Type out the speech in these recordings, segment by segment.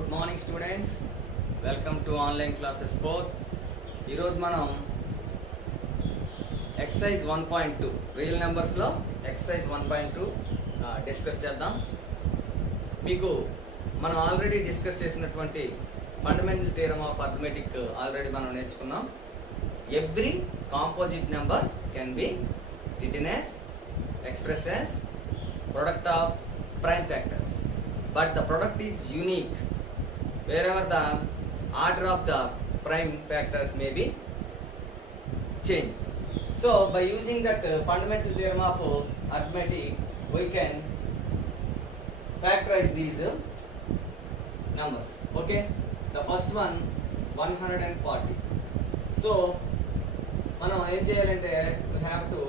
Good morning students, welcome to online classes 4. ఈరోజు మనం exercise 1.2 real నెంబర్స్లో exercise 1.2 discuss చేద్దాం. మీకు మనం ఆల్రెడీ డిస్కస్ చేసినటువంటి fundamental theorem of arithmetic already మనం నేర్చుకున్నాం. Every composite number can be written as expressed as product of prime factors, but the product is unique wherever the order of the prime factors may be changed. So by using that fundamental theorem of arithmetic, we can factorize these numbers. Okay, the first one 140. So మనం ఏం చేయాలంటే we have to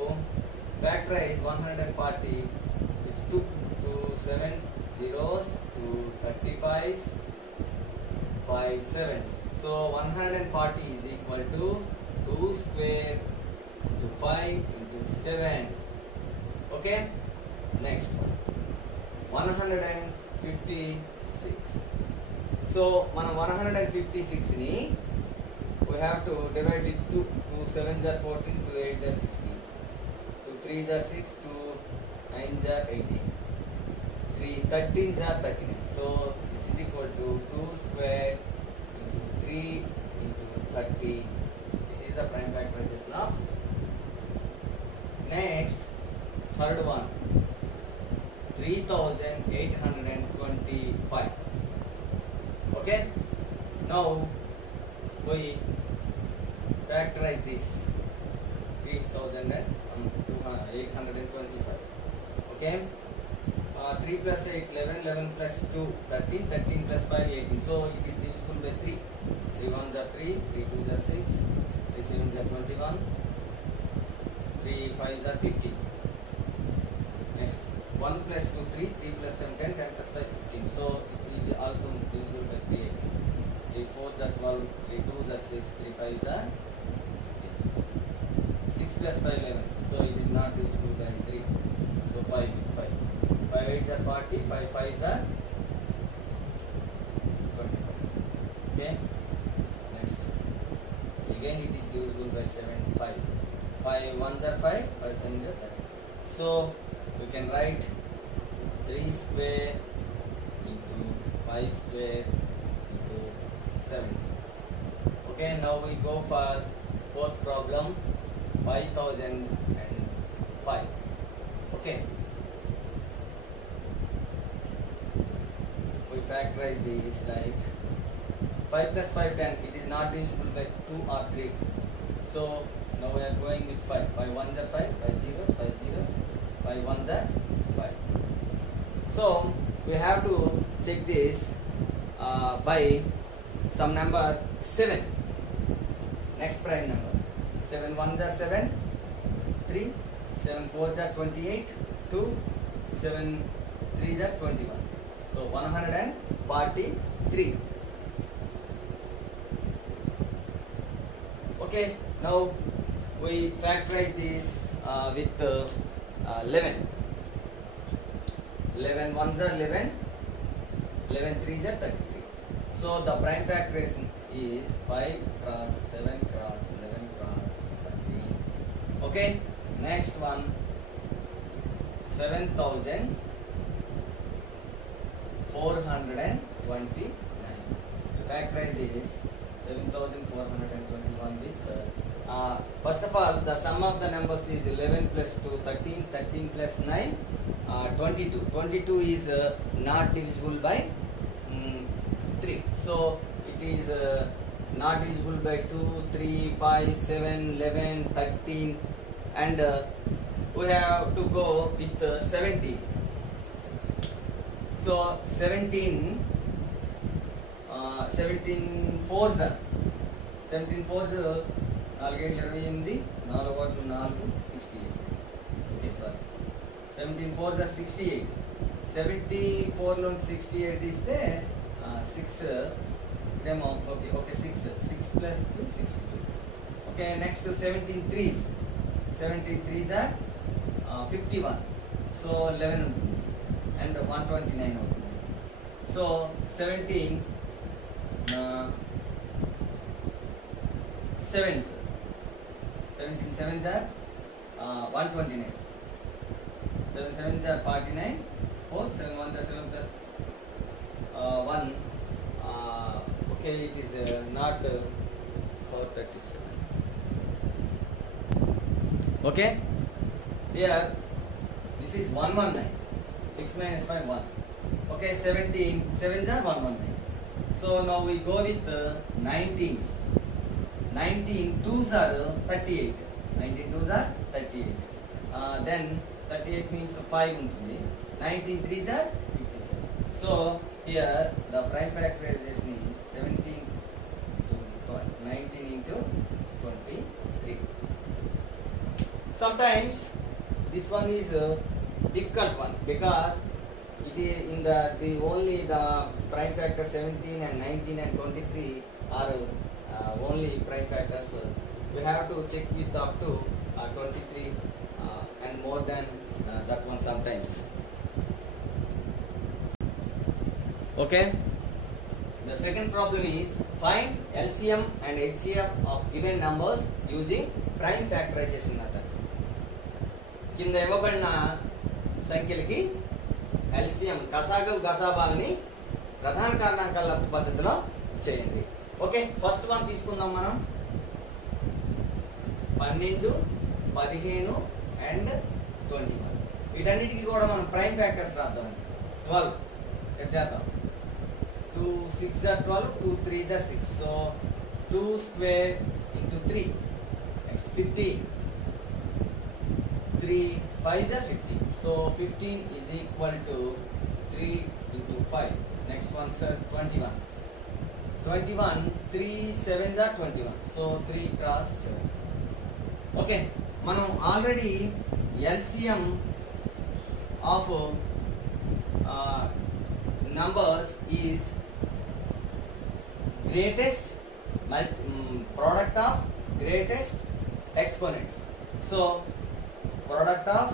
factorize 140 with 2 7s, 0s, 2 35s, 5 7s. So 140 is equal to 2 square into 5 into 7. Okay, next one 156. So మనం 156 ని we have to divide with 2 7s are 14, 2 8s are 16, 2 3s are 6, 2 9s are 18, 3 13s are 39. So this is equal to 2 square into 3 into 30. This is the prime factorization of. Next, third one 3825. Okay, now we factorize this 3825. Okay, 3 plus 8 11, 11 plus 2 13, 13 plus 5 18. So it is divisible by 3. 3 1s are 3, 3 2s are 6, 3 7s are 21, 3 5s are 15. Next, 1 plus 2 3, 3 plus 7 10, 10 plus 5 15. So it is also divisible by 3. 3 4s are 12, 3 2s are 6, 3 5s are 6 plus 5 11. So it is not divisible by 3. So 5 5 8s are 40, 5 5s are 25. Okay, next, again it is divisible by 7 5 5 1s are 5, 5 7s are 30. So we can write 3 square into 5 square into 7. Okay, now we go for fourth problem, 5005. Okay, we factorize this like 5 plus 5 10. It is not divisible by 2 or 3. So now we are going with 5. 5 1s are 5, 5 zeros, 5 zeros, 5 1s are 5. So we have to check this by some number 7. Next prime number, 7 1s are 7, 3, 7 4s are 28, 2, 7 3s are 21. So 143. Okay, now we factorize this with 11. 11 1s are 11, 11 3s are 33. So the prime factorization is 5 cross 7 cross 11 cross 13. Okay, next one 7429. To factorize this 7421 with first of all the sum of the numbers is 11 plus 2 13, 13 plus 9 22. 22 is not divisible by 3. So it is not divisible by 2, 3, 5, 7, 11, 13, and we have to go with 17. So 17 4s are 17 4s 4 28 4 68. Okay, sorry, 17 4s are 68. 74 lo 68 is the 6 demo. Okay 6 plus 2 62. Okay, next to 17 3s. 17 3s are 51. So 11 and 129. So 17 sevens. 17 sevens are 129. 7 sevens are 49. 4 7 1 are 7 plus 1. Okay, it is not 437. Okay, here this is 119. 6 minus 5 1. Okay, 17 sevens are 119. So now we go with 19s. 19 twos are 38. 19 twos are 38. Then 38 means 5 ఉంటుంది. 19 threes are 57. So here the prime factorization is 17 to 19 into 23. Sometimes this one is a difficult one because it is in the only the prime factor 17 and 19 and 23 are only prime factors. We have to check with up to 23 and more than that one sometimes. Okay. The second problem is find LCM and HCF of given numbers using prime factorization method. కింద ఇవ్వబడిన సంఖ్యలకి LCM గసాబాలని ప్రధాన కారణాంకాల లబ్ధ పద్ధతిలో చేయండి. Okay, first one తీసుకుందాం మనం. 12, 15 and 21. వీటన్నిటికీ కూడా మనం ప్రైమ్ ఫ్యాక్టర్స్ రాద్దామండి. 12 ఎట్ చేద్దాం. 2 6 are 12, 2 3s are 6. So 2 square into 3. Next 15. 3 5s are 15. So 15 is equal to 3 into 5. Next one sir, 21. 21 3 7s are 21. So 3 cross 7. Okay, మనం already LCM of numbers is greatest product of greatest exponents. So product of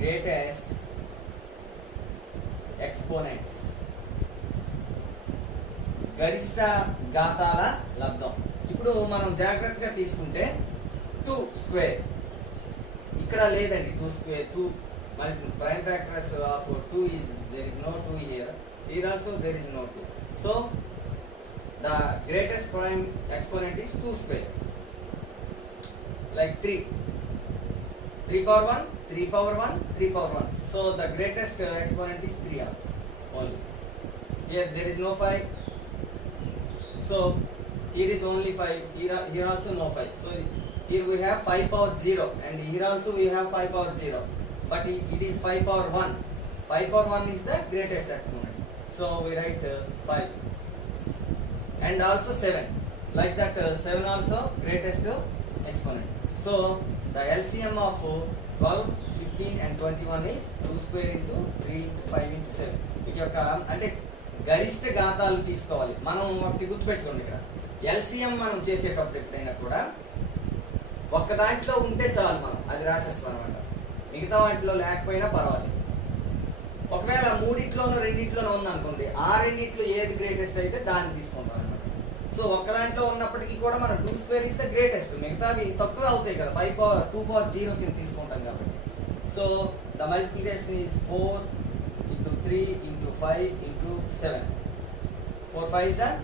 greatest exponents, గరిష్ట ఘాతాల లబ్ధం. ఇప్పుడు మనం జాగ్రత్తగా తీసుకుంటే 2 square ఇక్కడ లేదండి. 2 square 2 multiple prime factors of 2 is there is no 2 here. Here also there is no 2. So the greatest prime exponent is 2 square. Like 3 power 1, 3 power 1, 3 power 1. So the greatest exponent is 3 only. Here there is no 5. So here is only 5. Here also no 5. So here we have 5 power 0 and here also we have 5 power 0. But it is 5 power 1. 5 power 1 is the greatest exponent. So we write 5. And also 7. Like that 7 also greatest exponent. So the LCM of 12, 15 and 21 is 2 square into 3 into 5 into 7. ఇది ఒక అంటే గరిష్ట ఘాతాలు తీసుకోవాలి. మనం ఒకటి గుర్తుపెట్టుకోండి, ఇక్కడ LCM మనం చేసేటప్పుడు ఎప్పుడైనా కూడా ఒక్క దాంట్లో ఉంటే చాలు, మనం అది రాసేస్తాం అనమాట. మిగతా వాటిలో లేకపోయినా పర్వాలేదు. ఒకవేళ మూడిట్లోనో రెండిట్లోనో ఉందనుకోండి, ఆ రెండిట్లో ఏది గ్రేటెస్ట్ అయితే దాన్ని తీసుకుంటాం అనమాట. సో ఒక్క దాంట్లో ఉన్నప్పటికీ కూడా మనం 2 స్క్వేర్ ఇస్తే గ్రేటెస్ట్, మిగతావి తక్కువ అవుతాయి కదా, 5 power 2 power 0 కింద తీసుకుంటాం కాబట్టి. So the multiplication is 4 into 3 into 5 into 7. 4 5s are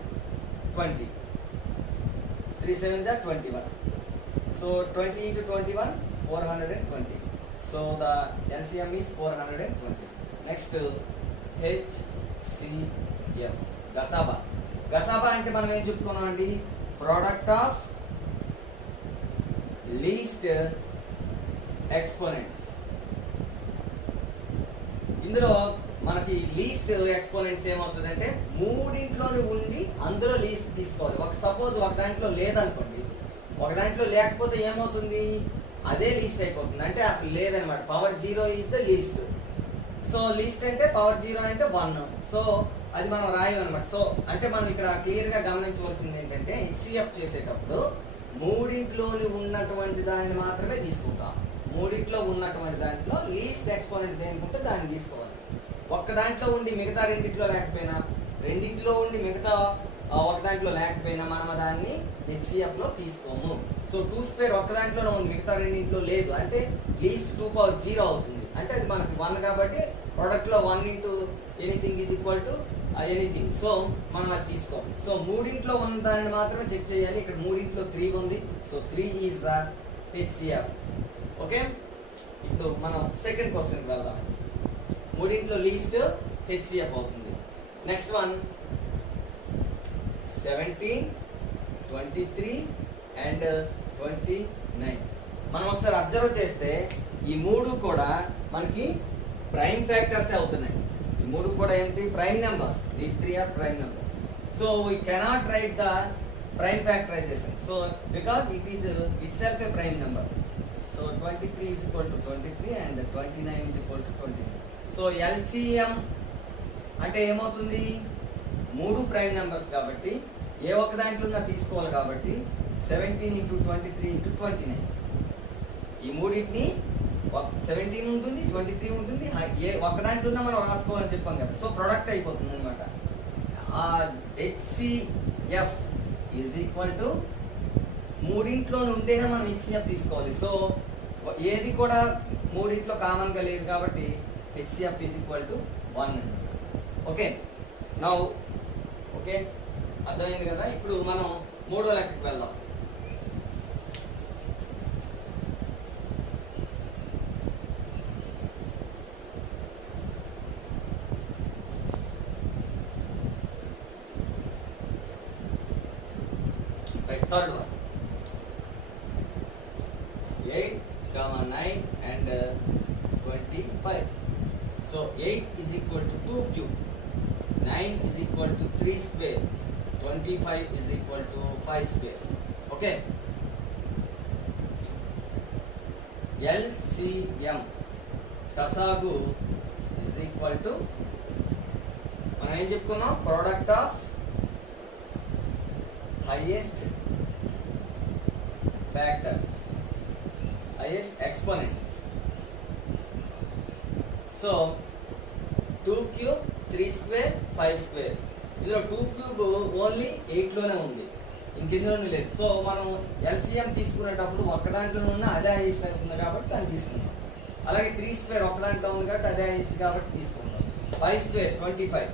20. 3 7s are 21. So 20 into 21 420. So the LCM is 420. Next HCF గసాబా. గసాబా అంటే మనం ఏం చెప్పుకున్నాం అండి, ప్రోడక్ట్ ఆఫ్ లీస్ట్ ఎక్స్పోనెంట్స్. ఇందులో మనకి లీస్ట్ ఎక్స్పోనెంట్స్ ఏమవుతుందంటే మూడింట్లోనే ఉండి అందులో లీస్ట్ తీసుకోవాలి. సపోజ్ ఒక దాంట్లో లేదనుకోండి, ఒక దాంట్లో లేకపోతే ఏమవుతుంది, అదే లీస్ట్ అయిపోతుంది, అంటే అసలు లేదనమాట. Power 0 is the least. So least అంటే పవర్ 0 అంటే 1. సో అది మనం రాయమన్నమాట. సో అంటే మనం ఇక్కడ క్లియర్ గా గమనించవలసింది ఏంటంటే HCF చేసేటప్పుడు మూడింట్లోని ఉన్నటువంటి దానిని మాత్రమే తీసుకుంటాం. మూడింట్లో ఉన్నటువంటి దాంట్లో లీస్ట్ ఎక్స్పోనెంట్ దేనికుంటే దాన్ని తీసుకోవాలి. ఒక్క దాంట్లో ఉండి మిగతా రెండింటిలో లేకపోయినా రెండింటిలో ఉండి మిగతా ఒక దాంట్లో లేకపోయినా మనం దాన్ని హెచ్సిఎఫ్ లో తీసుకోము. సో 2² ఒక దాంట్లోనే ఉంది, మిగతా రెండింటిలో లేదు, అంటే లీస్ట్ 2 పవర్ 0 అవుతుంది. అంటే అది మనకి 1 కాబట్టి ప్రోడక్ట్ లో 1 into anything is equal to anything. So మనం అది తీసుకోవాలి. సో మూడింట్లో ఉన్న దాన్ని మాత్రమే చెక్ చేయాలి. ఇక్కడ మూడింట్లో 3 ఉంది. So 3 is the HCF. Okay, ఇప్పుడు మనం సెకండ్ క్వశ్చన్కి వెళ్దాం. మూడింట్లో లీస్ట్ హెచ్సిఎఫ్ అవుతుంది. Next one 17, 23 and 29. మనం ఒకసారి అబ్జర్వ్ చేస్తే ఈ మూడు కూడా మనకి ప్రైమ్ ఫ్యాక్టర్స్ అవుతున్నాయి. ఈ మూడు కూడా ఏంటి? Prime numbers. These 3 are prime number. So we cannot write the prime factorization. So because it is itself a prime number. సో 23 is equal to 23 and 29 is equal to 29. So LCM అంటే ఏమవుతుంది? మూడు prime numbers కాబట్టి ఏ ఒక్క దాంట్లో తీసుకోవాలి కాబట్టి 17 into 23 into 29. ఈ మూడింటిని 17 ఉంటుంది, 23 ఉంటుంది, ఏ ఒక్క దాంట్లో మనం రాసుకోవాలని చెప్పాం కదా. సో ప్రొడక్ట్ అయిపోతుంది అనమాట. HCF ఈజ్ ఈక్వల్ టు మూడింట్లో ఉంటేనే మనం హెచ్సిఎఫ్ తీసుకోవాలి. సో ఏది కూడా మూడింట్లో కామన్గా లేదు కాబట్టి హెచ్సిఎఫ్ ఈజ్ ఈక్వల్ టు 1 అనమాట. ఓకే, నౌ ఓకే అర్థమైంది కదా. ఇప్పుడు మనం మూడో లెక్కకి వెళ్దాం. Third one 8, 9 and 25. So 8 is equal to 2 cube, 9 is equal to 3 square, 25 is equal to 5 square. Okay, LCM Kasagu is equal to మనం ఏం చెప్పుకున్నాం? Product of highest factors, highest exponents. So 2 cube, 3 square, 5 square. ఇందులో 2 cube only 8 లోనే ఉంది, ఇంకెందులోనూ లేదు. So మనం LCM తీసుకునేటప్పుడు ఒక్క దాంట్లో ఉన్న అదే హైయెస్ట్ అవుతుంది కాబట్టి దాన్ని తీసుకున్నాం. అలాగే 3 square ఒక్క దాంట్లో ఉంది కాబట్టి అదే హైయెస్ట్ కాబట్టి తీసుకుంటాం. 5 square 25,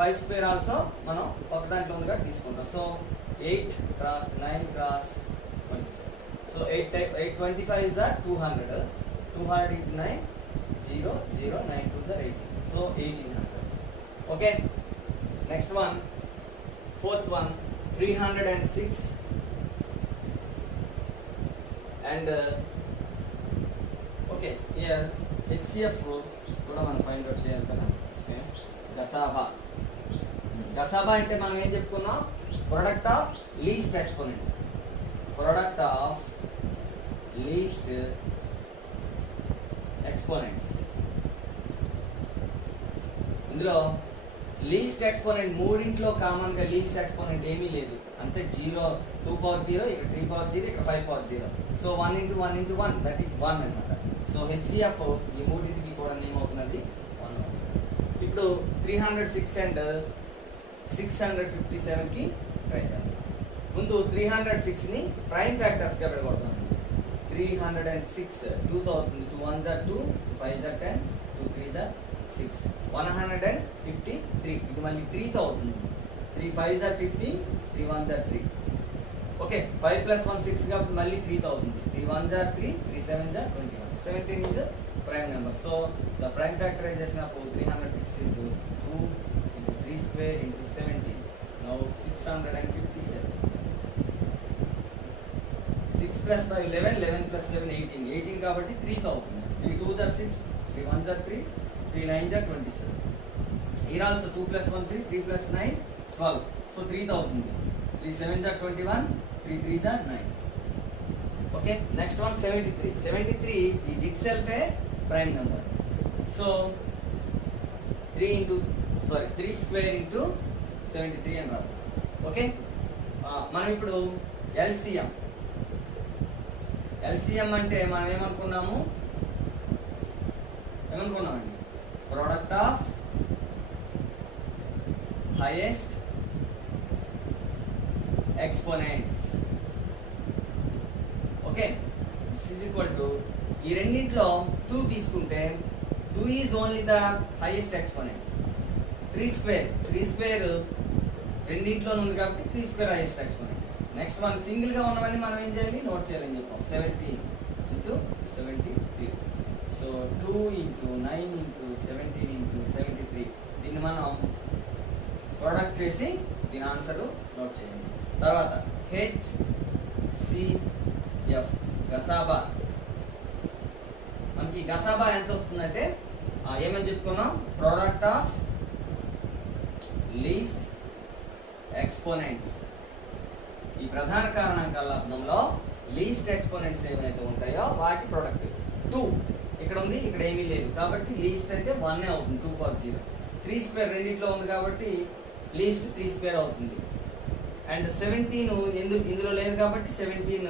5 square ఆల్సో మనం ఒక దాంట్లో ఉంది కాబట్టి తీసుకుంటాం. So 8 cross 9 cross 25. So 825 is 200. 200 into 9 0 0 9 2 are 18. So 1800. Okay, next one, fourth one 306 and okay, here HCF కూడా మనం ఫైండ్ అవుట్ చేయాలి కదా. గసాబా. గసాబా అంటే మనం ఏం చెప్పుకున్నాం? Product of least exponent. Product of least exponents. ఇందులో లీస్ట్ ఎక్స్పోనెంట్ మూడింట్లో కామన్ గా లీస్ట్ ఎక్స్పోనెంట్ ఏమీ లేదు. అంటే 0, 2 పవర్ 0, ఇక్కడ 3 పవర్ 0, ఇక్కడ 5 power 0. So 1 into 1 into 1 that is 1 అనమాట. సో హెచ్సిఎఫ్ ఈ మూడింటికి కూడా ఏమవుతున్నది? 1 అవుతుంది. ఇప్పుడు 306 అండ్ 657 కి ట్రై చేద్దాం. ముందు 306 ని ప్రైమ్ ఫ్యాక్టర్స్ గా పెడగొడతాం. 306 2 తో అవుతుంది. 2 1s are 2, 2 5s are 10, 2 3s are 6. 153. ఇది మళ్ళీ 3 తో అవుతుంది. 3 5s are 15, 3 1s are 3. Okay, 5 plus 1 6 కాబట్టి మళ్ళీ 3 తో అవుతుంది. 3 1s are 3, 3 7s are 21. 17 is a prime number. So the prime factorization of 306 is 2 into 3 square into 17. Now 657. 6 plus 5 11, 11 plus 7 18. 18 కాబట్టి 3 తో అవుతుంది. 3 2s are 6, 3 1s are 3, 3 9s are 27. Here also 2 plus 1 3, 3 plus 9 12. So 3 తో అవుతుంది. 3 7s are 21, 3 3s are 9. Okay, next one 73. 73 is itself a prime number. So 3 square into 73 అని రాద్దాం. Okay, మనం ఇప్పుడు LCM అంటే మనం ఏమనుకున్నామండి? Product of highest exponents. Okay, this is equal to ఈ రెండింటిలో 2 తీసుకుంటే 2 is only the highest exponent. 3 square రెండింటిలో ఉంది కాబట్టి 3 square highest exponent. Next one single గా ఉన్నవన్నీ మనం ఏం చేయాలి, నోట్ చేయాలని చెప్పాం. 17 into 73. So 2 into 9 into 17 into 73. దీన్ని మనం ప్రొడక్ట్ చేసి దీని ఆన్సర్ నోట్ చేయండి. తర్వాత HCF గసాబా. మనకి గసాబా ఎంత వస్తుందంటే ఏమని చెప్పుకున్నాం, ప్రోడక్ట్ ఆఫ్ లీస్ట్ ఎక్స్పోనెంట్స్. ఈ ప్రధాన కారణాంకాల లబ్దంలో లీస్ట్ ఎక్స్పోనెంట్స్ ఏవైతే ఉంటాయో వాటి ప్రొడక్ట్. 2 ఇక్కడ ఉంది, ఇక్కడ ఏమీ లేదు కాబట్టి లీస్ట్ అంటే 1 అవుతుంది. 2 power 0. 3 square రెండింటిలో ఉంది కాబట్టి లీస్ట్ 3 square అవుతుంది. అండ్ 17 ఇందులో లేదు కాబట్టి 17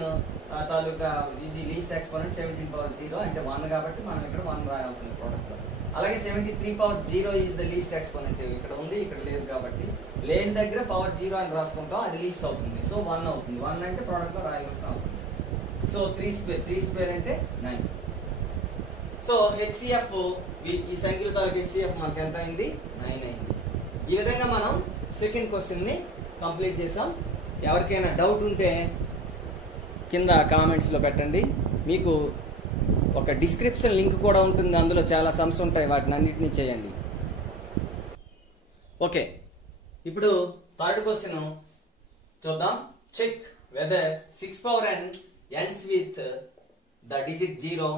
తాలూకా ఇది లీస్ట్ ఎక్స్పోనెంట్ 17 power 0 అంటే 1 కాబట్టి మనం ఇక్కడ 1 రాయాల్సింది ప్రోడక్ట్ లో. అలాగే 73 power 0 is the least exponent. ఇక్కడ ఉంది, ఇక్కడ లేదు కాబట్టి లేని దగ్గర పవర్ 0 అని రాసుకుంటాం, అది లీస్ట్ అవుతుంది. సో 1 అవుతుంది. 1 అంటే ప్రోడక్ట్ లో రాయాల్సిన అవసరం. సో 3 square అంటే 9. సో HCF ఈ సంఖ్యల తాలూకు HCF మనకి ఎంత అయింది, 9 అయింది. ఈ విధంగా మనం సెకండ్ క్వశ్చన్ ని కంప్లీట్ చేసాం. ఎవరికైనా డౌట్ ఉంటే కింద కామెంట్స్ లో పెట్టండి. మీకు ఒక డిస్క్రిప్షన్ లింక్ కూడా ఉంటుంది, అందులో చాలా సమ్స్ ఉంటాయి, వాటిని అన్నిటినీ చేయండి. ఓకే, ఇప్పుడు థర్డ్ క్వశ్చన్ చూద్దాం. Check whether 6 power n ends with the digit 0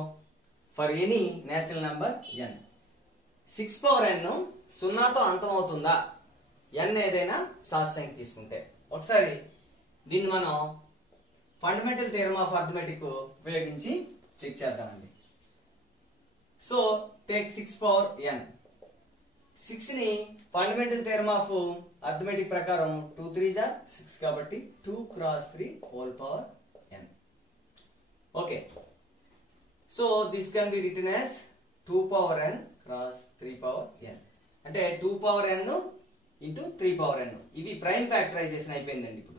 for any natural number n. 6 power n 0తో అంతం అవుతుందా, n ఏదైనా శాస్త్రానికి తీసుకుంటే. ఒకసారి దీన్ని మనం ఫండమెంటల్ థియరమ్ ఆఫ్ అర్థమెటిక్ ఉపయోగించి చెక్ చేద్దామండి. So take 6 power n. 6 ని ఫండమెంటల్ థియరమ్ ఆఫ్ అర్థమెటిక్ ప్రకారం 2 3 6 కాబట్టి 2 cross 3 whole power n. Okay, so this can be written as 2 power n cross 3 power n. అంటే 2 power n into 3 power n. ఇవి prime factorisation అయిపోయిందండి ఇప్పుడు.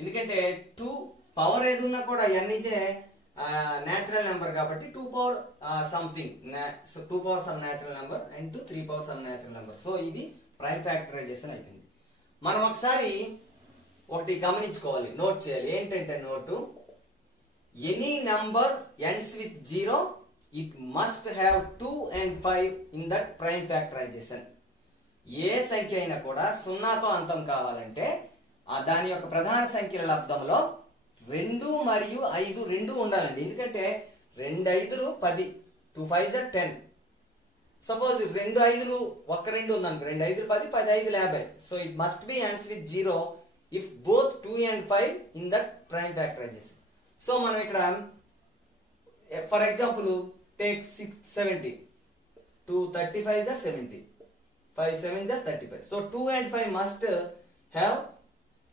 ఎందుకంటే 2 power ఏది ఉన్నా కూడా n ఇదే నేచురల్ నెంబర్ కాబట్టి 2 power something, 2 power some natural number into 3 power some natural number. So ఇది ప్రైమ్ ఫ్యాక్టరైజేషన్ అయిపోయింది. మనం ఒకసారి ఒకటి గమనించుకోవాలి, నోట్ చేయాలి. ఏంటంటే note, any number ends with 0 it must have 2 and 5 in that prime factorization. ఏ సంఖ్య అయినా కూడా 0తో అంతం కావాలంటే దాని యొక్క ప్రధాన సంఖ్యల లబ్దంలో 2 మరియు 5 రెండు ఉండాలండి. ఎందుకంటే 2 5లు 10, 2 5s 10. సపోజ్ 2 5లు 1 2 ఉందనుకో, 2 5లు 10, 10 5లు 50. So it must be ends with 0 if both 2 and 5 in that prime factorization. So మనం ఇక్కడ for example take 70. 2 35s 70, 5 7s 35. So 2 and 5 must have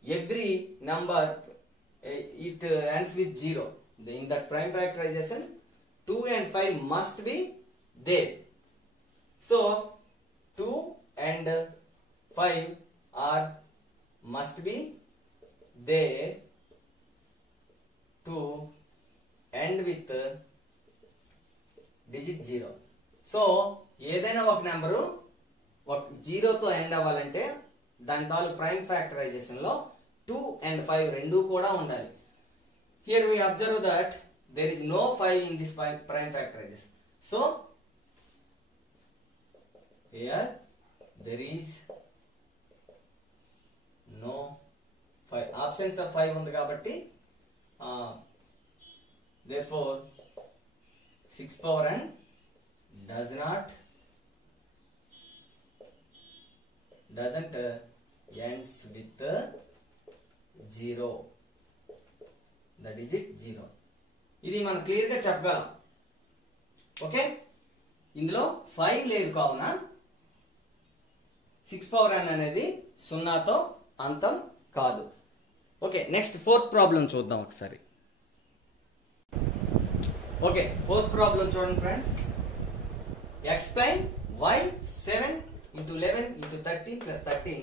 every number it ends with 0. In that prime factorization 2 and 5 must be there. So 2 and 5 are must be there to end with digit 0. So ఏదైనా ఒక number 0తో end అవ్వాలంటే దాని తాలూకు prime factorisation లో 2 and 5 రెండు కూడా ఉండాలి. Here we observe that there is no 5 in this prime factorization. So here there is no 5. Absence of 5 ఉంది కాబట్టి therefore 6 power n doesn't ends with 0, the digit 0. ఇది మనం క్లియర్ గా చెప్పగలం. ఓకే, ఇందులో 5 లేదు కావున 6 power n అనేది 0తో అంతం కాదు. ఓకే, నెక్స్ట్ ఫోర్త్ ప్రాబ్లం చూద్దాం ఒకసారి. ఓకే, ఫోర్త్ ప్రాబ్లం చూడండి friends. Explain why 7 into 11 into 13 plus 13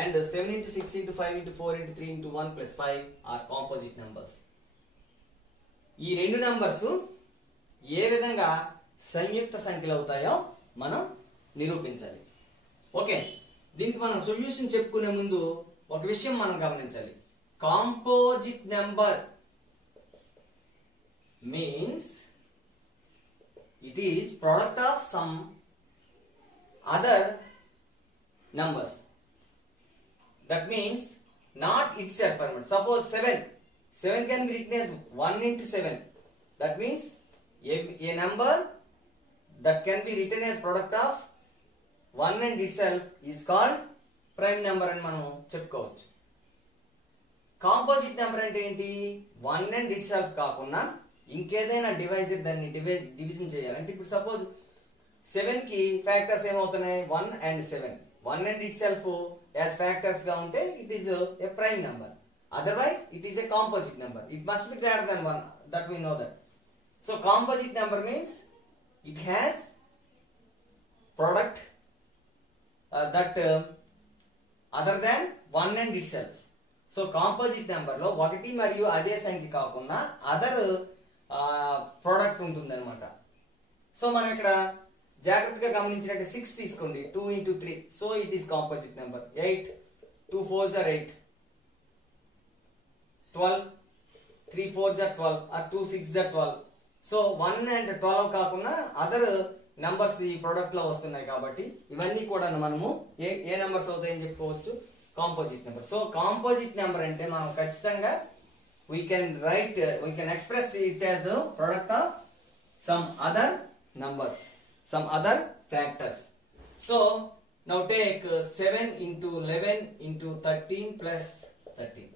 and 7 into 6 into 5 into 4 into 3 into 1 plus 5 are composite numbers. ఈ రెండు నంబర్స్ ఏ విధంగా సంయుక్త సంఖ్యలు అవుతాయో మనం నిరూపించాలి. ఓకే, దీనికి మనం సొల్యూషన్ చెప్పుకునే ముందు ఒక విషయం మనం గమనించాలి. Composite number means it is product of some other numbers. That means not itself. Suppose 7 can be written as 1 into 7. That means a number that can be written as product of 1 and itself is called prime number అని మనం చెప్పుకోవచ్చు. Composite number అంటే ఏంటి? 1 and itself కాకుండా ఇంకేదైనా divisor దాన్ని division చేయాలంటే ఇప్పుడు సపోజ్ 7 కి factors ఏమవుతున్నాయి? 1 and 7. 1 and itself as factors గా ఉంటే it is a prime number. Otherwise it is a composite number. It must be greater than 1. That we know that. So composite number means it has product that other than 1 and itself. So composite number లో ఒకటి మరియు అదే సంఖ్య కాకుండా other product ఉంటుంది అనమాట. So మనం ఇక్కడ జాగ్రత్తగా గమనించినట్టు 6 తీసుకోండి. 2 into 3. So it is composite number. 8 2 4s are 8. 12 3 4s are 12 or 2 6s are 12. So 1 and 12 కాకుండా అదర్ నంబర్స్ ఈ ప్రోడక్ట్ లో వస్తున్నాయి కాబట్టి ఇవన్నీ కూడా మనము ఏ నంబర్స్ అవుతాయని చెప్పుకోవచ్చు? Composite number. So composite number అంటే మనం ఖచ్చితంగా we can express it as a product of some other numbers, some other factors. So now take 7 into 11 into 13 plus 13.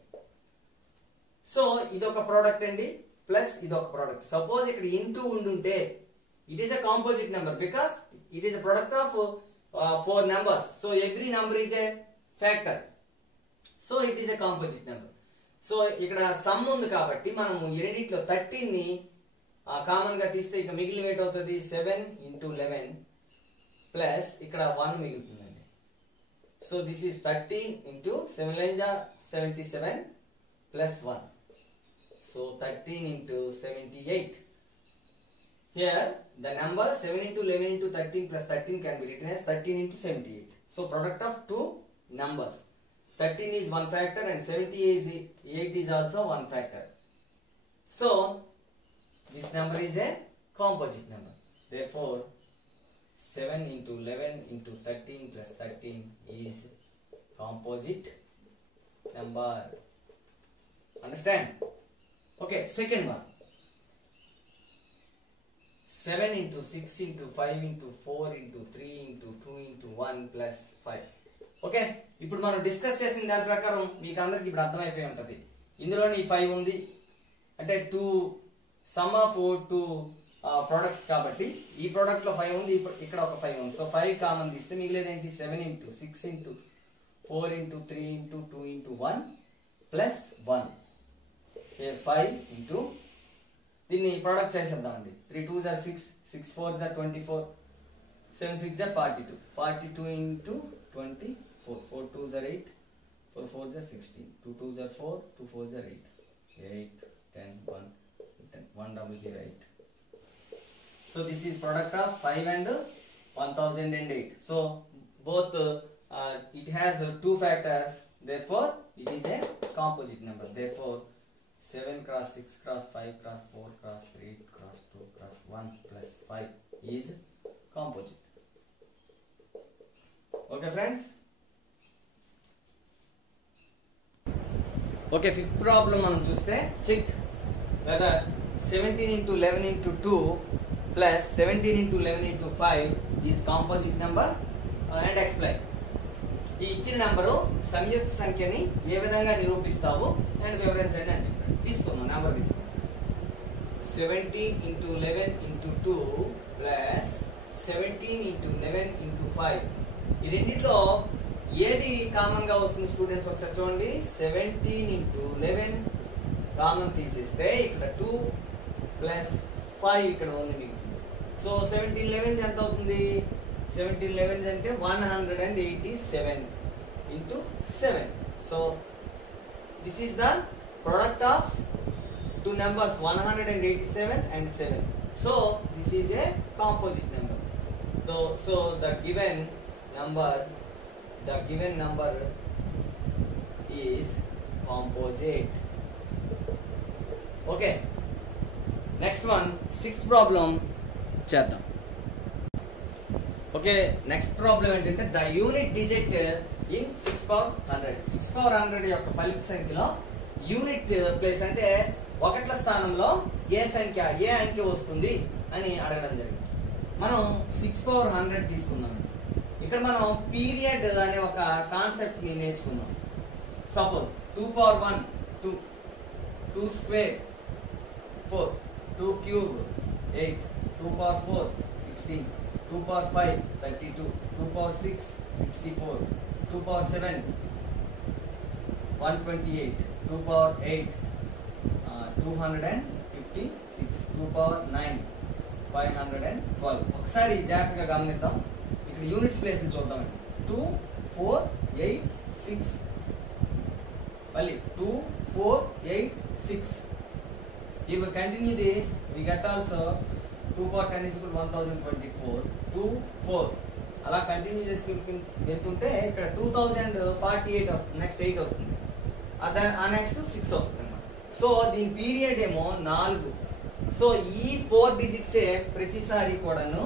So idoka product andi plus idoka product. Suppose ikkada into undunte it is a composite number because it is a product of 4 numbers. So every number is a factor. So it is a composite number. So ఇక్కడ some ఉంది కాబట్టి మనము ఈ రెండిట్లో 13 ని common గా తీస్తే ఇక మిగిలిన వెయిట్ అవుతుంది 7 into 11 ప్లస్ ఇక్కడ 1 మిగులుతుందండి. So this is 13 into 7 lines are 77 plus 1. So 13 into 78. Here the number 7 into 11 into 13 plus 13 can be written as 13 into 78. So product of two numbers. 13 is one factor and 78 is also one factor. So this number is a composite number. Therefore 7 into 11 into 13 plus 13 is composite number. Understand? Okay, second one. 7 into 6 into 5 into 4 into 3 into 2 into 1 plus 5. Okay, ఇప్పుడు మనం discuss చేసిన దాని ప్రకారం మీకు అందరికి ఇప్పుడు అర్థమైపోయి ఉంటది. ఇందులోని 5 ఉంది అంటే 2 సమ్ ఆఫ్ 2 ప్రొడక్ట్స్ కాబట్టి ఈ ప్రొడక్ట్ లో 5 ఉంది, ఇక్కడ ఒక 5 ఉంది. సో 5 కామన్ తీస్తే మిగిలేది ఏంటి? 7 into 6 into 4 into 3 into 2 into 1 plus 1. 5 into దీన్ని product చేసేద్దామండి. 3 2s are 6, 6 4s are 24, 7 6s are 42. 42 into 24. 4 2s are 8, 4 4s are 16, 2 2s are 4, 2 4s are 8, 8 10 1 10 100 8. So this is product of 5 and 1008. So both it has two factors, therefore it is a composite number. Therefore 7 cross 6 cross 5 cross 4 cross 3 cross 2 cross 1 plus 5 is composite. Okay friends? Okay, fifth problem మనం చూస్తే check whether 17 into 11 into 2 plus 17 into 11 into 5 is composite number and explain. ఈ ఇచ్చిన number సంయుక్త సంఖ్యని ఏ విధంగా నిరూపిస్తావు and వివరించండి అని చెప్పాడు. తీసుకుందాం, number తీసుకుందాం. 17 into 11 into 2 plus 17 into 11 into 5. ఈ రెండిట్లో ఏది కామన్ గా వస్తుంది స్టూడెంట్స్ ఒకసారి చూడండి. 17 into 11 కామన్ తీసేస్తే ఇక్కడ 2 plus 5 ఇక్కడ ఉంది మీకు. సో 17 11 ఎంత అవుతుంది? 17 11 అంటే 187 into 7. So this is the product of two numbers 187 and 7. So this is a composite number. So the given number is composite. Okay, next one, sixth problem చేద్దాం. Okay, next problem ఏంటంటే the unit digit in 6 power 100. 6 power 100 యొక్క ఫలిత సంఖ్యలో unit place అంటే ఒకట్ల స్థానంలో ఏ అంకె వస్తుంది అని అడగడం జరిగింది. మనం 6 power 100 తీసుకున్నాం. ఇక్కడ మనం పీరియడ్ అనే ఒక కాన్సెప్ట్ ని నేర్చుకున్నాం. Suppose 2 power 1 2, 2 square 4, 2 cube 8, 2 power 4 16, 2 power 5 32, 2 power 6 64, 2 power 7 128, 2 power 8 256, 2 power 9 512. ఒకసారి జాగ్రత్తగా గమనిద్దాం. ఇక్కడ యూనిట్స్ ప్లేస్ చూద్దాం. 2 4 8 6, మళ్ళీ 2 4 8 6. If we continue this, we get also 2 power 10 is equal to 1024, 2 4 అలా కంటిన్యూ చేసి వెళ్తుంటే ఇక్కడ 2048 వస్తుంది. నెక్స్ట్ 8 వస్తుంది, ఆ నెక్స్ట్ 6 వస్తుంది అన్నమాట. సో దీని పీరియడ్ ఏమో 4. సో ఈ 4 డిజిట్సే ప్రతిసారి కూడాను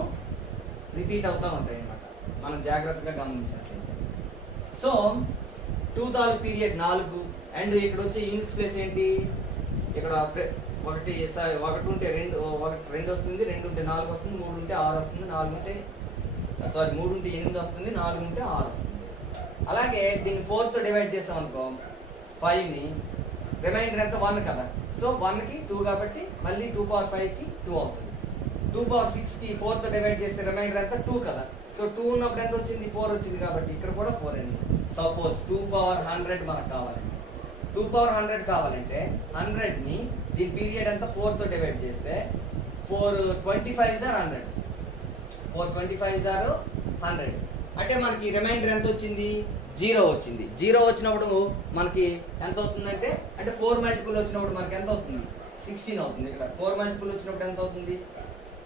రిపీట్ అవుతూ ఉంటాయి అన్నమాట, మనం జాగ్రత్తగా గమనించినట్లయితే. సో 2 తాలూకు పీరియడ్ 4 అండ్ ఇక్కడ వచ్చే యూనిట్స్ ప్లేస్ ఏంటి, ఇక్కడ ఒకటి ఉంటే 2 వస్తుంది, 2 ఉంటే 4 వస్తుంది, 3 ఉంటే 6 వస్తుంది, 3 ఉంటే 8 వస్తుంది, 4 ఉంటే 6 వస్తుంది. అలాగే దీన్ని 4 తో డివైడ్ చేసాం అనుకో 5 ని, రిమైండర్ ఎంత 1 కదా. సో 1 కి 2 కాబట్టి మళ్ళీ 2 power 5 కి 2 అవుతుంది. 2 power 6 కి 4 తో డివైడ్ చేస్తే రిమైండర్ ఎంత 2 కదా. సో 2 ఉన్నప్పుడు ఎంత వచ్చింది 4 వచ్చింది కాబట్టి ఇక్కడ కూడా 4 అండి. సపోజ్ 2 power 100 మనకు కావాలండి. 2 power 100 కావాలంటే 100 ని దీని పీరియడ్ అంతా 4 తో డివైడ్ చేస్తే 425 are 100, 425 are 100. అంటే మనకి రిమైండర్ ఎంత వచ్చింది 0 వచ్చింది. 0 వచ్చినప్పుడు మనకి ఎంత అవుతుందంటే, అంటే 4 మల్టిపుల్ వచ్చినప్పుడు మనకి ఎంత అవుతుంది 16 అవుతుంది. ఇక్కడ 4 మల్టిపుల్ వచ్చినప్పుడు ఎంత అవుతుంది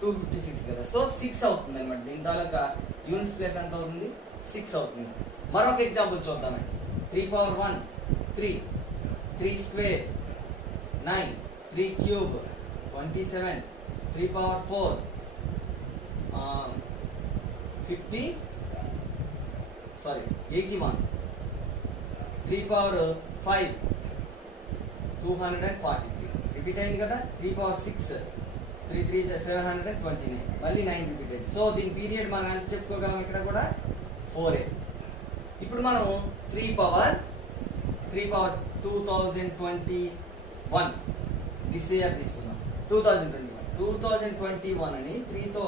256 కదా. సో 6 అవుతుంది అనమాట. దీని తాలూకా యూనిట్స్ ప్లేస్ ఎంత అవుతుంది 6 అవుతుంది. మరొక ఎగ్జాంపుల్ చూద్దామండి. 3 power 1 3, 3 square 9, 3 cube 27, 3 power 4 81, 3 power 5 243. Repeat అయింది కదా. 3 power 6 3 3 729, మళ్ళీ 9 రిపీట్ అయింది. సో దీని పీరియడ్ మనం ఎంత చెప్పుకోగలం, ఇక్కడ కూడా 4. ఇప్పుడు మనం 3 power 2021 దిస్ ఇయర్ తీసుకుందాం. 2021 అని 3 తో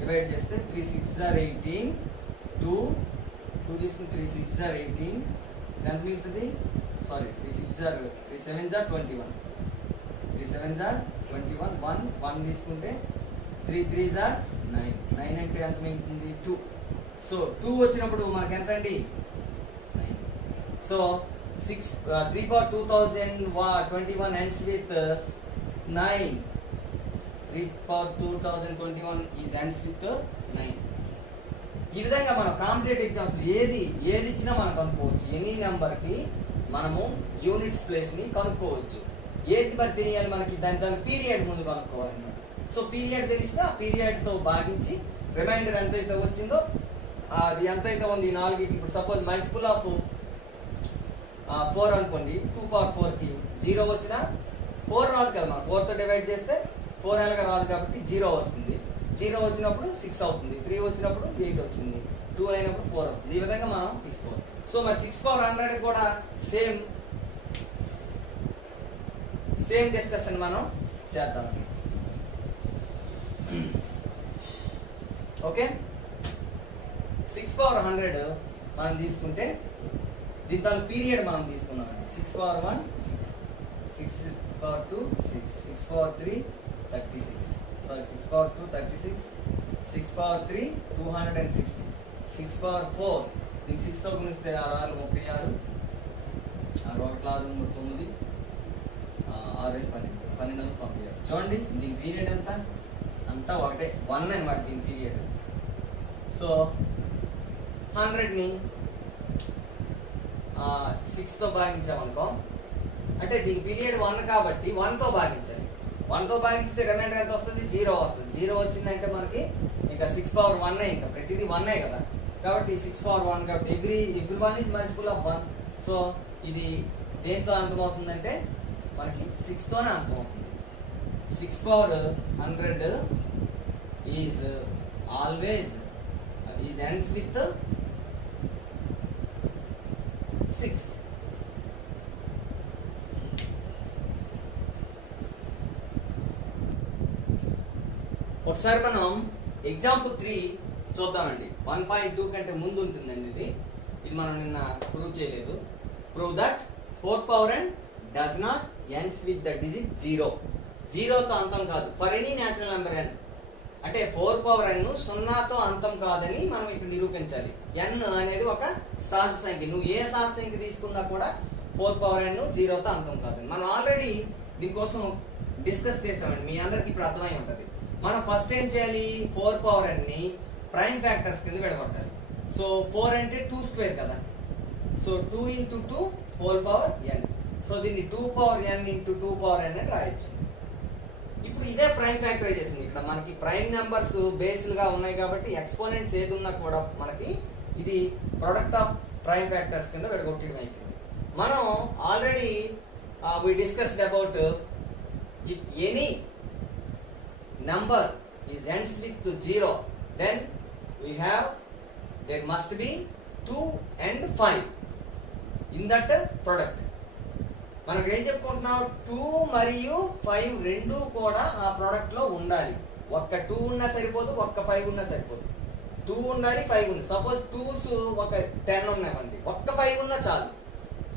డివైడ్ చేస్తే 3 6 are 18, 2 తీసుకుని 3 6 are 18, ఎంత మిగులుతుంది 3 7s are 21, 3 7s are 21, 1 తీసుకుంటే 3 3s are 9, 9 అంటే ఎంత మిగులుతుంది 2. సో 2 వచ్చినప్పుడు మనకి ఎంత అండి 9. So 3 power 2021 ends with 9. 3 power 2021 ends with 9. ఈ విధంగా మనం కాంపిటేటివ్ ఎగ్జామ్స్ ఏది ఇచ్చినా మనం కనుక్కోవచ్చు. ఎనీ నెంబర్ కి మనము యూనిట్స్ ప్లేస్ ని కనుక్కోవచ్చు. ఏంటి మరి తెలియాలి మనకి, దాని పీరియడ్ ముందు కనుక్కోవాలన్నమాట. సో పీరియడ్ తెలిస్తే ఆ పీరియడ్ తో భాగించి రిమైండర్ ఎంతైతే వచ్చిందో అది ఎంతైతే ఉంది 4. ఇప్పుడు సపోజ్ మల్టిపుల్ ఆఫ్ 4 అనుకోండి, 2 power 4 కి 0 వచ్చినా 4 రాదు కదా. మనం 4 తో డివైడ్ చేస్తే 4 ఎలాగా రాదు కాబట్టి 0 వస్తుంది. 0 వచ్చినప్పుడు 6 అవుతుంది, 3 వచ్చినప్పుడు 8 వచ్చింది, 2 అయినప్పుడు 4 వస్తుంది. ఈ విధంగా మనం తీసుకోవాలి. సో మరి 6 power 100 కూడా సేమ్ డిస్కషన్ మనం చేద్దాం. ఓకే, 6 power 100 మనం తీసుకుంటే దీని తాలూ పీరియడ్ మనం తీసుకున్నామండి. 6 power 1 6, 6 power 2 6, 6 power 3 36, 6 power 2 36, 6 power 3 260, 6 power 4 దీనికి 6 తో గుణిస్తే 6 6 36, 6 1 6 9, 6 12 12 పంపించారు. చూడండి దీని పీరియడ్ ఎంత, అంతా ఒకటే 1 అనమాట దీని పీరియడ్. సో 100ని 6తో భాగించామనుకో, అంటే దీని పీరియడ్ 1 కాబట్టి 1తో భాగించాలి. 1తో భాగిస్తే రిమైండర్ ఎంత వస్తుంది, 0 వస్తుంది. 0 వచ్చిందంటే మనకి ఇంకా 6 పవర్ 1 ఇంకా ప్రతిదీ 1 కదా, కాబట్టి 6 పవర్ 1 కాబట్టి every 1 is multiple of 1. So ఇది దేంతో అంతమవుతుందంటే మనకి 6తోనే అంతమవుతుంది. 6 power 100 is always ends with 6. ఒకసారి మనం ఎగ్జాంపుల్ 3 చూద్దామండి. 1.2 కంటే ముందు ఉంటుందండి ఇది మనం నిన్న ప్రూవ్ చేయలేదు. Prove that 4 power n does not ends with the digit 0. 0తో అంతం కాదు for any natural number n. అంటే 4 పవర్ n 0తో అంతం కాదని మనం ఇక్కడ నిరూపించాలి. n అనేది ఒక సహజ సంఖ్య. నువ్వు ఏ సహజ సంఖ్య తీసుకున్నా కూడా 4 పవర్ n 0తో అంతం కాదని మనం ఆల్రెడీ దీనికోసం డిస్కస్ చేసామండి. మీ అందరికి ఇప్పుడు అర్థమై ఉంటుంది. మనం ఫస్ట్ ఏం చేయాలి, 4 పవర్ n ని ప్రైమ్ ఫ్యాక్టర్స్ కింద విడగొట్టాలి. సో 4 అంటే 2 స్క్వేర్ కదా, so 2 into 2 whole power n. So దీన్ని 2 power n into 2 power n అని రాయొచ్చు. ఇప్పుడు ఇదే ప్రైమ్ ఫ్యాక్టరైజేషన్. ఇక్కడ మనకి ప్రైమ్ నెంబర్స్ బేస్డ్ గా ఉన్నాయి కాబట్టి ఎక్స్పోనెంట్స్ ఏది ఉన్నా కూడా మనకి ఇది ప్రొడక్ట్ ఆఫ్ ప్రైమ్ ఫ్యాక్టర్స్ కింద విడగొట్టడం అయిపోయింది. మనం already we discussed about if any number is ends with 0, then there must be 2 and 5 in that product. మనకు ఏం చెప్పుకుంటున్నాం, 2 మరియు 5 రెండు కూడా ఆ ప్రోడక్ట్ లో ఉండాలి. ఒక్క 2 ఉన్నా సరిపోదు, ఒక్క 5 ఉన్నా సరిపోదు. 2 ఉండాలి, 5 ఉంది. సపోజ్ 2s ఒక 10 ఉన్నాయండి, ఒక్క 5 ఉన్నా చాలు,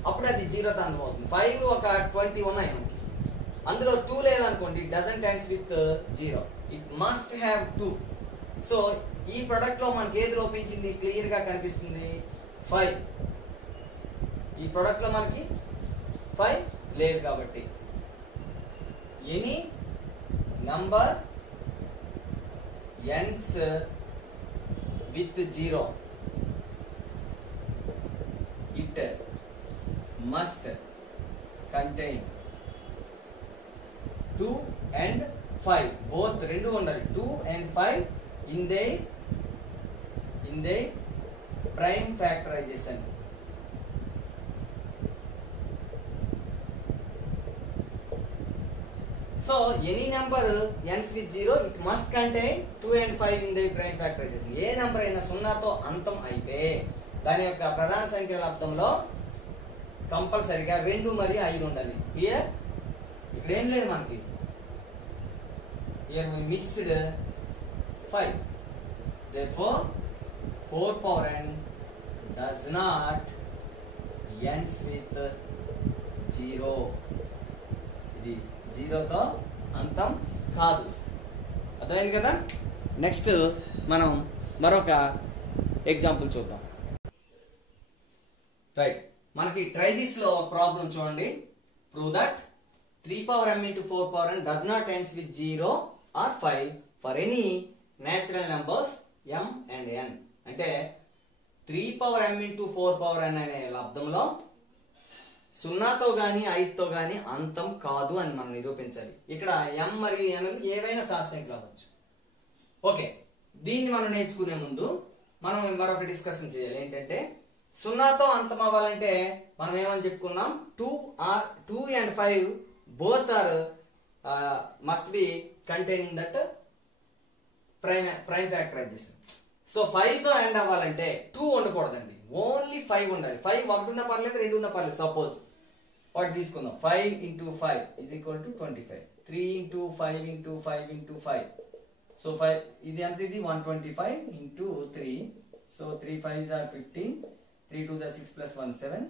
అప్పుడు అది 0తో అంతమవుతుంది. 5 ఒక 20 ఉన్నాయి మనకి, అందులో 2 లేదనుకోండి, doesn't ends with 0. It must have 2. So ఈ ప్రొడక్ట్ లో మనకి ఏది లోపించింది క్లియర్ గా కనిపిస్తుంది, 5. ఈ ప్రొడక్ట్ లో మనకి 5 లేదు కాబట్టి any number ends with 0 it must contain 2 and 5. both రెండు ఉండాలి, 2 and 5 in the prime factorization. So any number ends with 0, it must contain 2 and 5 in the prime factorization. A number అయినా 0తో అంతం అయితే దాని యొక్క ప్రధాన సంఖ్యల లబ్దంలో కంపల్సరిగా 2 మరియు 5 ఉండాలి. హియర్ ఇక్కడ ఏం లేదు మనకి, here we missed 5. therefore 4 power n does not ends with 0. ఇది 0తో అంతం కాదు. అర్థమైంది కదా. నెక్స్ట్ మనం మరొక ఎగ్జాంపుల్ చూద్దాం. రైట్, మనకి ట్రై దిస్ లో ప్రాబ్లం చూడండి. Prove that 3 power m into 4 power n does not ends with 0 or 5 for any natural numbers m and n. అంటే 3 power m into 4 power n అనే లబ్దంలో 0తో గాని 5తో గాని అంతం కాదు అని మనం నిరూపించాలి. ఇక్కడ m మరియు n ఏవైనా సహజ సంఖ్యలు అవ్వచ్చు. ఓకే, దీన్ని మనం నేర్చుకునే ముందు మనం మరొక డిస్కషన్ చేయాలి. ఏంటంటే 0తో అంతం అవ్వాలంటే మనం ఏమని చెప్పుకున్నాం, 2 and 5 both are must be containing that prime factorization. So 5తో ఎండ్ అవ్వాలంటే 2 ఉండకూడదండి, ఓన్లీ 5 ఉండాలి. 5 ఒకటి ఉన్నా పర్లేదు, 2 ఉన్నా పర్లేదు. సపోజ్ వాటి తీసుకుందాం, 5 into 5 is equal to 25. 3 into 5 into 5 into 5. So 5 ఇది ఎంత, ఇది 125 into 3. So 3 5s are 15, 3 2s are 6 plus 1 7,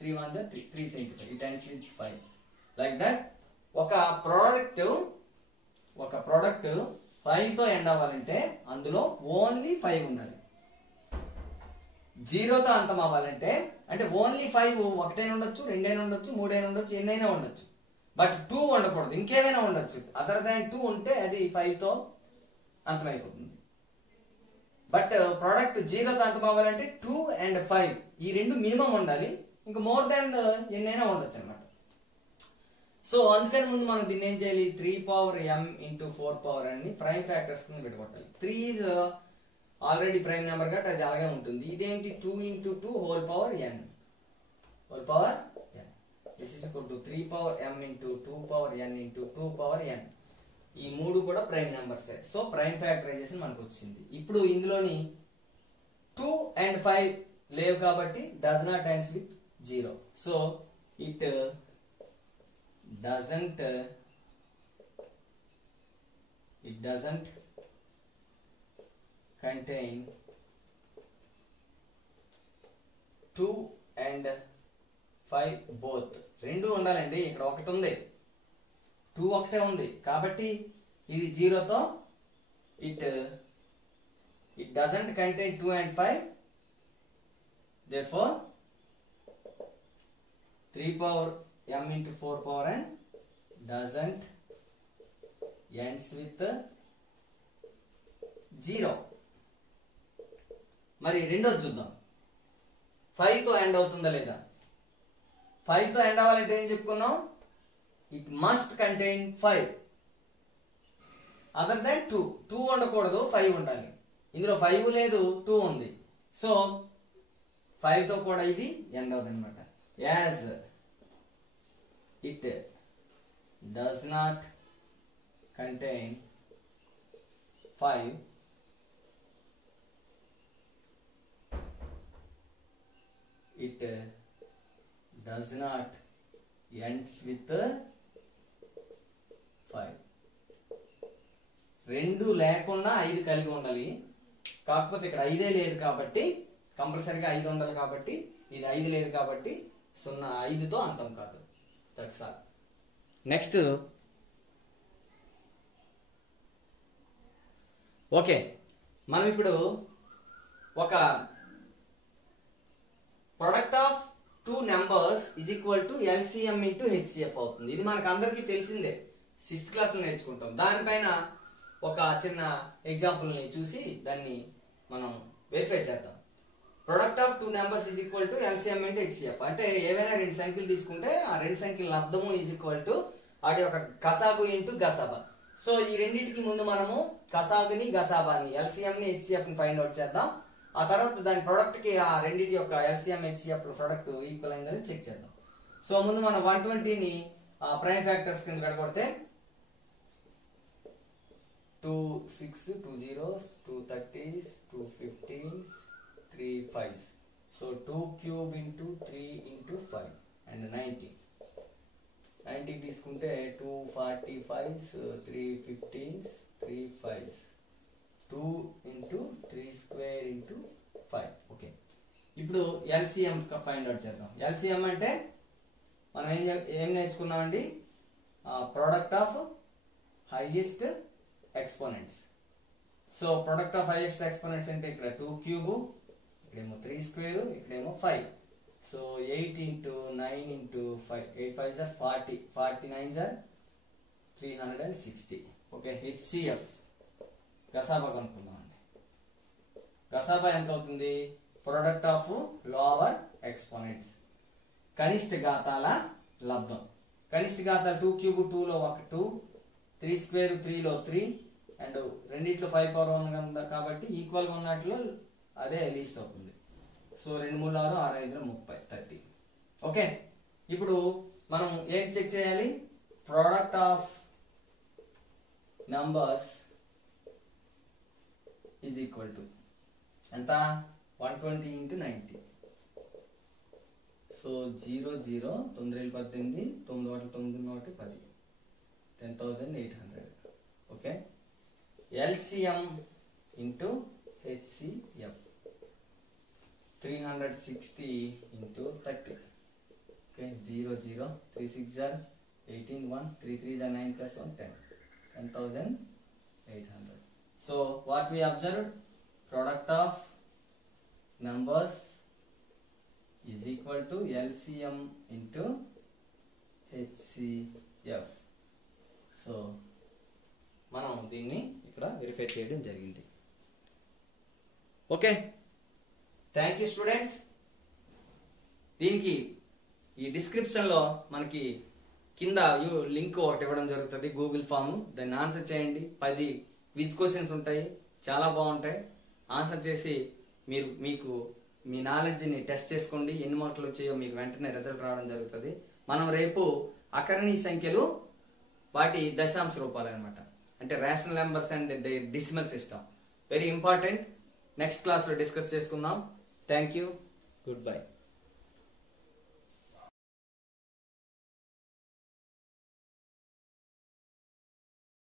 3 1s are 375. It ends with 5. Like that ఒక ప్రోడక్ట్ 5 తో ఎండ్ అవ్వాలంటే అందులో ఓన్లీ 5 ఉండాలి. 0 తో అంతం అవ్వాలంటే అంటే ఓన్లీ 5 ఒకటైనా ఉండొచ్చు, రెండైనా ఉండొచ్చు, మూడైనా ఉండొచ్చు, ఎన్నైనా ఉండొచ్చు. బట్ 2 ఉండకూడదు, ఇంకేమైనా ఉండొచ్చు. అదర్ దాన్ 2 ఉంటే అది 5 తో అంతమైపోతుంది. బట్ ప్రోడక్ట్ 0 తో అంతం అవ్వాలంటే 2 and 5 ఈ రెండు మినిమం ఉండాలి. ఇంకా మోర్ దాన్ ఎన్నైనా ఉండొచ్చు అనమాట. సో అందుకని ముందు మనం దీన్ని ఏం చేయాలి, 3 power m into 4 power అని ప్రైమ్ ఫ్యాక్టర్స్ కింద పెట్టుకోవాలి. 3 ఈజ్ ఆల్రెడీ ప్రైమ్ నెంబర్ కాబట్టి అది అలాగే ఉంటుంది. ఇదేంటి 2 into 2 whole power n whole power n. This is equal to 3 power m into 2 power n into 2 power n. ఈ మూడు కూడా prime numbers. So prime factorization మనకు వచ్చింది. ఇప్పుడు ఇందులోని 2 and 5 లేవు కాబట్టి does not ends with 0. So it doesn't contain 2 and 5 both. రెండు ఉండాలండి. ఇక్కడ ఒకటి ఉంది, 2 ఒకటే ఉంది కాబట్టి ఇది 0 తో it doesn't contain 2 and 5. Therefore 3 power m into 4 power n doesn't ends with 0. మరి రెండోది చూద్దాం, 5 తో ఎండ్ అవుతుందా లేదా. 5 తో ఎండ్ అవ్వాలంటే ఏం చెప్పుకున్నాం, it must contain 5 other than 2. 2 ఉండకూడదు, 5 ఉండాలి. ఇందులో 5 లేదు, 2 ఉంది. సో 5 తో కూడా ఇది ఎండ్ అవుతుంది అనమాట. As it does not contain 5, it does not ends with 5. రెండు లేకుండా 5 కలిగి ఉండాలి. కాకపోతే ఇక్కడ 5 లేదు కాబట్టి కంపల్సరీగా 5 ఉండాలి కాబట్టి ఇది 5 లేదు కాబట్టి 0 5 తో అంతం కాదు. That's all. నెక్స్ట్ ఓకే, మనం ఇప్పుడు ఒక product of 2 numbers is equal to LCM into HCF అవుతుంది. ఇది మనకు అందరికీ తెలిసిందే, 6th క్లాస్ లో నేర్చుకుంటాం. దానిపైన ఒక చిన్న ఎగ్జాంపుల్ ని చూసి దాన్ని మనం వెరిఫై చేద్దాం. Product of 2 numbers is equal to LCM into HCF అంటే ఏవైనా రెండు సంఖ్యలు తీసుకుంటే ఆ రెండు సంఖ్యల లబ్ధము ఈజ్ ఈక్వల్ టు వాటి యొక్క గసాబు ఇంటూ గసాబా. సో ఈ రెండింటికి ముందు మనము గసాబుని గసాబాని LCM ని HCF ని ఫైండ్ అవుట్ చేద్దాం. ఆ తర్వాత దాని ప్రొడక్ట్ కి ఆ రెండింటి యొక్క LCM HCF ప్రొడక్ట్ ఈక్వల్ అయిందని చెక్ చేద్దాం. సో ముందు మనం 120 ని ప్రైమ్ ఫ్యాక్టర్స్ కింద కడగొడితే 2 6 2 zeros 2 30s 2 15s 3 5s. So 2 cube into 3 into 5 and 90. 90 తీసుకుంటే 2 45s 3 15s 3 5s 2 into 3 square into 5. Okay, ఇప్పుడు LCM ఫైండ్ అవుట్ చేద్దాం. LCM అంటే మనం ఏం నేర్చుకున్నామండి, product of highest exponents. So product of highest exponents అంటే ఇక్కడ 2 క్యూబ్, ఇక్కడేమో 3 స్క్వేర్, ఇక్కడేమో 5. So 8 into 9 into 5, 8 5s are 40, 49s are 360. Okay, HCF గసాబా కనుక్కుందామండి. గసాబా ఎంత అవుతుంది, ప్రొడక్ట్ ఆఫ్ లోవర్ ఎక్స్పోనెంట్స్, కనిష్ట ఘాతాల లబ్ధం. కనిష్ట ఘాతాలు 2 క్యూబ్ 2 లో 1 2, 3 స్క్వేర్ 3 లో 3 అండ్ రెండిట్లో 5 పవర్ 1 కాబట్టి ఈక్వల్ గా ఉన్నట్లు అదే లీస్ట్ అవుతుంది. సో 2 3 6 6 5 30 30. ఓకే, ఇప్పుడు మనం ఏం చెక్ చేయాలి, product of numbers is equal to ఎంత, 120 into 90. So 0 0 9 18 9 9 10 10,800. Okay, LCM into HCF 360 into 30. Okay, 0 0 3 6 are 18 1 3 3 are 9 plus 1 10 10,800. So what we observed, product of numbers is equal to LCM into HCF. So మనం దీన్ని ఇక్కడ verify చేయడం జరిగింది. Okay, thank you students. దీనికి ఈ డిస్క్రిప్షన్లో మనకి కింద లింక్ ఒకటి ఇవ్వడం జరుగుతుంది, గూగుల్ ఫామ్. దాన్ని ఆన్సర్ చేయండి. 10 క్విజ్ క్వశ్చన్స్ ఉంటాయి, చాలా బాగుంటాయి. ఆన్సర్ చేసి మీకు మీ నాలెడ్జ్ని టెస్ట్ చేసుకోండి. ఎన్ని మార్కులు వచ్చాయో మీకు వెంటనే రిజల్ట్ రావడం జరుగుతుంది. మనం రేపు అకరణీయ సంఖ్యలు వాటి దశాంశ రూపాలు అనమాట, అంటే rational numbers and decimal system, very important. Next క్లాస్లో డిస్కస్ చేసుకుందాం. Thank you, good bye.